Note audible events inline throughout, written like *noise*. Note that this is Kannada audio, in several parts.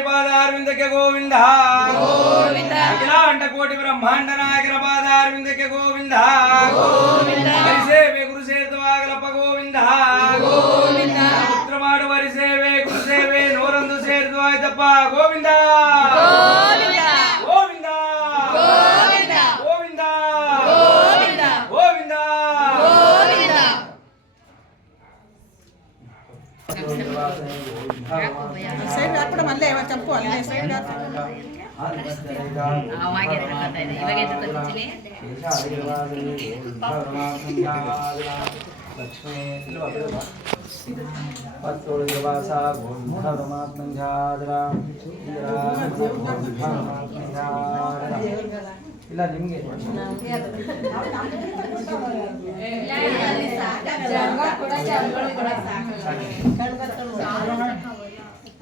ಪಾದ ಅರವಿಂದಕ್ಕೆ ಗೋವಿಂದ ಅಖಿಲಾಂಡ ಕೋಟಿ ಬ್ರಹ್ಮಾಂಡನಾಗಿರ ಪಾದ ಅರವಿಂದಕ್ಕೆ ಗೋವಿಂದ ಸೇವೆ ಗುರು ಸೇರಿದವಾಗಲಪ್ಪ ಗೋವಿಂದ ಪುತ್ರ ಮಾಡುವ ಸೇವೆ ಗುರು ಸೇವೆ ನೂರೊಂದು ಸೇರಿದು ಆಯ್ತಪ್ಪ ಗೋವಿಂದ ಗೋವಿಂದ ಸೈಡ್ ಹಾಕ್ಬಿಡ ಅಲ್ಲೇ ಚಂಪು ಅಲ್ಲೇ ಸೈಡ್ ಇಲ್ಲ ನಿಮ್ಗೆ ಸಾಕು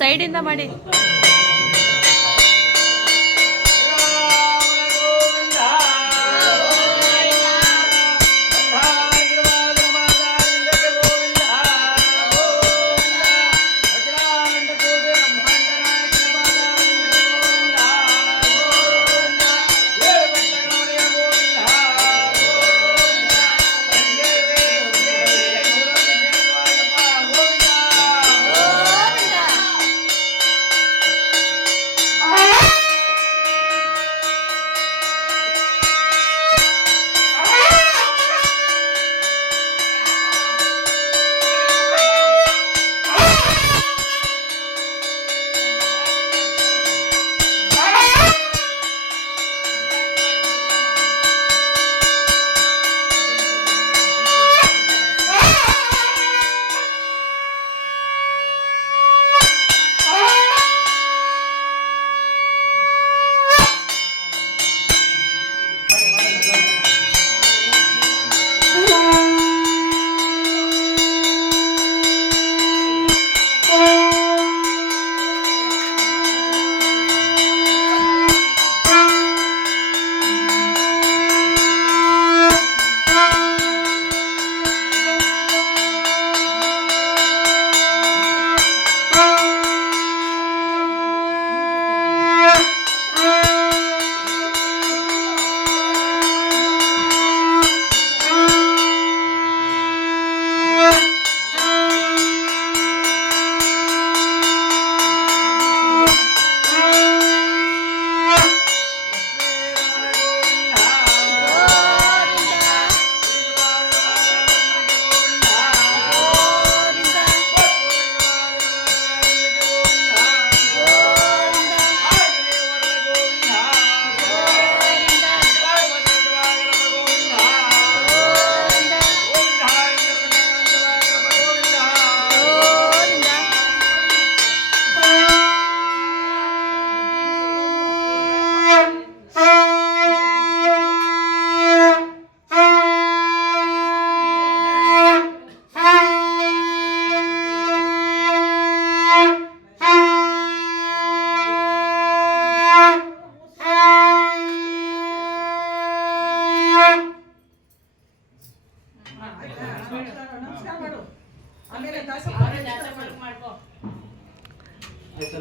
ಸೈಡಿಂದ ಮಾಡಿ.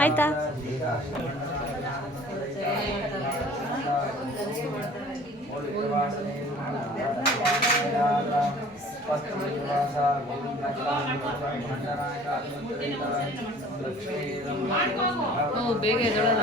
ಆಯ್ತಾ? ಓ, ಬೇಗ ಎದ್ದೇಳೋಣ.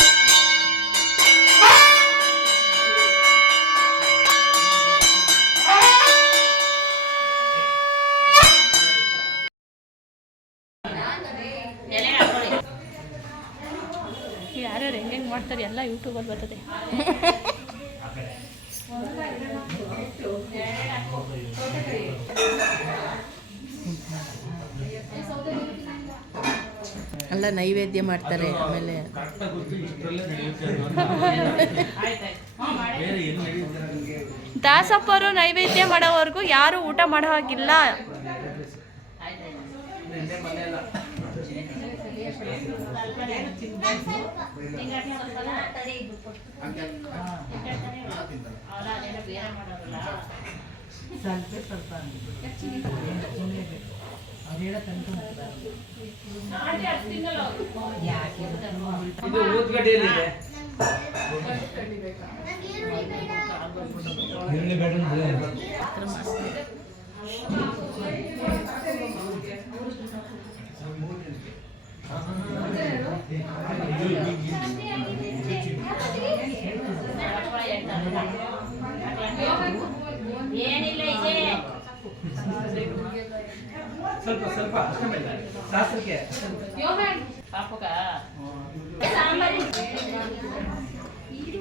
ಎಲ್ಲ ಯೂಟ್ಯೂಬಲ್ಲಿ ಬರ್ತದೆ. ಅಲ್ಲ ನೈವೇದ್ಯ ಮಾಡ್ತಾರೆ ಆಮೇಲೆ. ದಾಸಪ್ಪರು ನೈವೇದ್ಯ ಮಾಡೋವರೆಗೂ ಯಾರು ಊಟ ಮಾಡೋ ಹಾಗಿಲ್ಲ. ಅವರ ಅದೇನೋ ಬೇರೆ ಮಾಡೋರಲ್ಲ. ಇದು ಊದ್ಗಡ್ಡೆಯಲ್ಲಿದೆ ಏನಿಲ್ಲ ಇದೆ ಸ್ವಲ್ಪ ಸ್ವಲ್ಪ ಅಷ್ಟೇ ಮೇಲೆ ಶಾಸ್ತ್ರಕ್ಕೆ.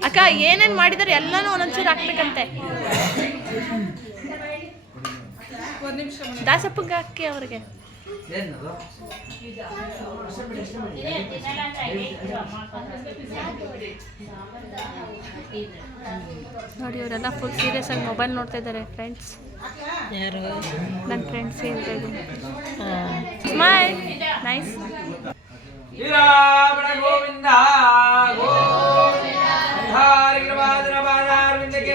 ಅಕ್ಕ ಏನೇನ್ ಮಾಡಿದಾರೆ? ಎಲ್ಲಾನು ಒಂದೊಂಚೂರು ಹಾಕ್ಬೇಕಂತೆ. ದಾಸಪ್ಪಗೆ ಅಕ್ಕಿ ಅವ್ರಿಗೆ. ಏನದು ನೋಡಿ ಇವರೆಲ್ಲ ಫುಲ್ ಸೀರಿಯಸ್ ಆಗಿ ಮೊಬೈಲ್ ನೋಡ್ತಾ ಇದ್ದಾರೆ ಫ್ರೆಂಡ್ಸ್ ಯಾರು? ನನ್ನ ಫ್ರೆಂಡ್ಸ್ ಹೇಳ್ತಾ ಇದ್ದೀನಿ ಸ್ಮೈಲ್ ನೈಸ್ ಗೋವಿಂದ ಗೋವಿಂದ.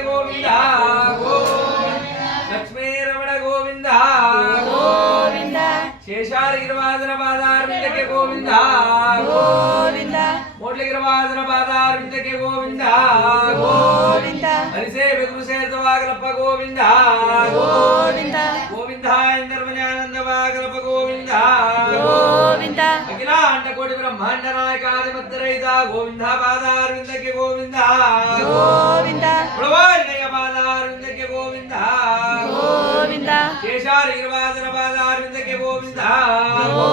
ಗೋವಿಂದ ಶೇಷಾರಗಿರವಾದನ ಬಾದಾರವಿಂದಕ್ಕೆ ಗೋವಿಂದ ಗೋವಿಂದ ಮೋಡ್ಲಿಗಿರವಾದನ ಬಾದಾರವಿಂದಕ್ಕೆ ಗೋವಿಂದ ಗೋವಿಂದ ಹರಿಸೇವೆ ಗುರು ಸೇತವಾಗಲಪ್ಪ ಗೋವಿಂದ ಗೋವಿಂದ ಗೋವಿಂದ ಇಂದರ್ಮನ್ಯಾನಂದವಾಗಲಪ್ಪ ಗೋವಿಂದ ಗೋವಿಂದ ಅಖಿಲಾಂಡ ಕೋಟಿ ಬ್ರಹ್ಮಾಂಡ ನಾಯಕ ಆದಿಮತ್ತರೈದ ಗೋವಿಂದ ಪಾದಾರವಿಂದಕ್ಕೆ ಗೋವಿಂದ ಗೋವಿಂದ ಉಳವಾರಿನೆಯ ಪಾದಾರವಿಂದಕ್ಕೆ ಗೋವಿಂದ ಗೋವಿಂದ ಶೇಷಾರಿಗಿರವಾದನ ಪಾದಾರವಿಂದಕ್ಕೆ ಗೋವಿಂದ ಗೋವಿಂದ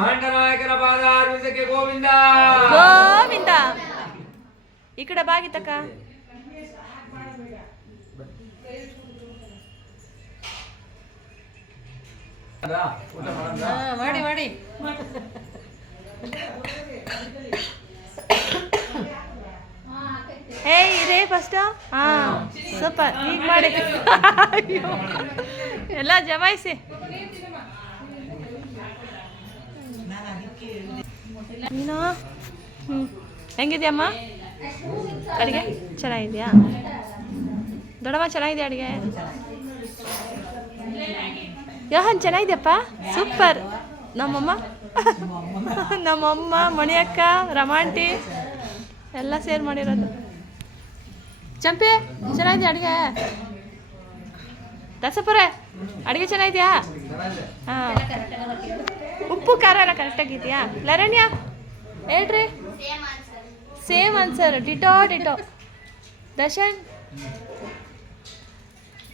ಕೋಟಿ ಬ್ರಹ್ಮಾಂಡ ನಾಯಕನ ಪಾದಾರವಿಂದಕ್ಕೆ ಗೋವಿಂದ. ಗೋವಿಂದ. ಈ ಕಡೆ ಹಾ, ಮಾಡಿ ಮಾಡಿ. ಹೇ ಇದೇ ಫಸ್ಟ್ ಹಾ ಸೂಪರ್ ಈಗ ಮಾಡಿ. ಎಲ್ಲ ಜಮಾಯಿಸಿ. ನೀನು ಹ್ಞೂ ಹೆಂಗಿದ್ಯಮ್ಮ? ಅಡುಗೆ? ಚೆನ್ನಾಗಿದೆಯಾ? ದೊಡ್ಡಮ್ಮ ಚೆನ್ನಾಗಿದೆ ಅಡುಗೆ? ಯೋಹನ್, ಚೆನ್ನಾಗಿದೆಯಪ್ಪ? ಸೂಪರ್. ನಮ್ಮಮ್ಮ? *laughs* ನಮ್ಮಮ್ಮ, ಮಣಿಯಕ್ಕ, ರಮಾಂಟಿ, ಎಲ್ಲ ಸೇರ್ ಮಾಡಿರೋದು. ಚಂಪೆ ಚೆನ್ನಾಗಿದೆ ಅಡುಗೆ? ದಾಸಪುರ, ಅಡುಗೆ ಚೆನ್ನಾಗಿದೆಯಾ? ಹಾಂ. ಉಪ್ಪು, ಖಾರ ಎಲ್ಲ ಕರೆಕ್ಟಾಗಿದೆಯಾ ಲರಣ್ಯ? ಹೇಳ್ರಿ? ಸೇಮ್ ಆನ್ಸರ್ ಡಿಟೋ ಡಿಟೋ ದಶನ್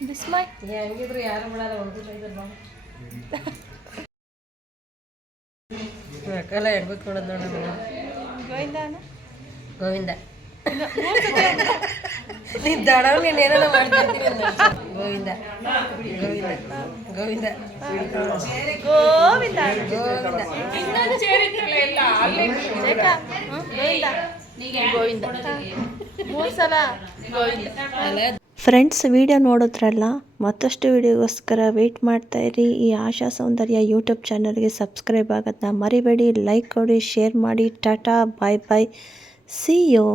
ಬಿಸ್ಮಯ್ ಹೆಂಗಿದ್ರು ಯಾರು ಬಿಡಲ್ಲ ಅಕ್ಕಲ್ಲ ಹೆಂಗ್ ಕೊಡೋದು ನೋಡೋಣ ಗೋವಿಂದನ? ಗೋವಿಂದ. ನೀನ್ ದಡ ನೀನ್ ಏನೇನೋ ಮಾಡ್ತಿರ್ತೀನಿ. ಗೋವಿಂದ. ಗೋವಿಂದ. ಗೋವಿಂದ. ಗೋವಿಂದ. ಗೋವಿಂದ. ಗೋವಿಂದ. ಫ್ರೆಂಡ್ಸ್ ವಿಡಿಯೋ ನೋಡಿದ್ರಲ್ಲ ಮತ್ತಷ್ಟು ವಿಡಿಯೋಗೋಸ್ಕರ ವೆಯ್ಟ್ ಇರಿ. ಈ ಆಶಾ ಸೌಂದರ್ಯ ಯೂಟ್ಯೂಬ್ ಚಾನಲ್ಗೆ ಸಬ್ಸ್ಕ್ರೈಬ್ ಆಗೋದನ್ನ ಮರಿಬೇಡಿ. ಲೈಕ್ ಕೊಡಿ ಶೇರ್ ಮಾಡಿ. Tata bye bye see you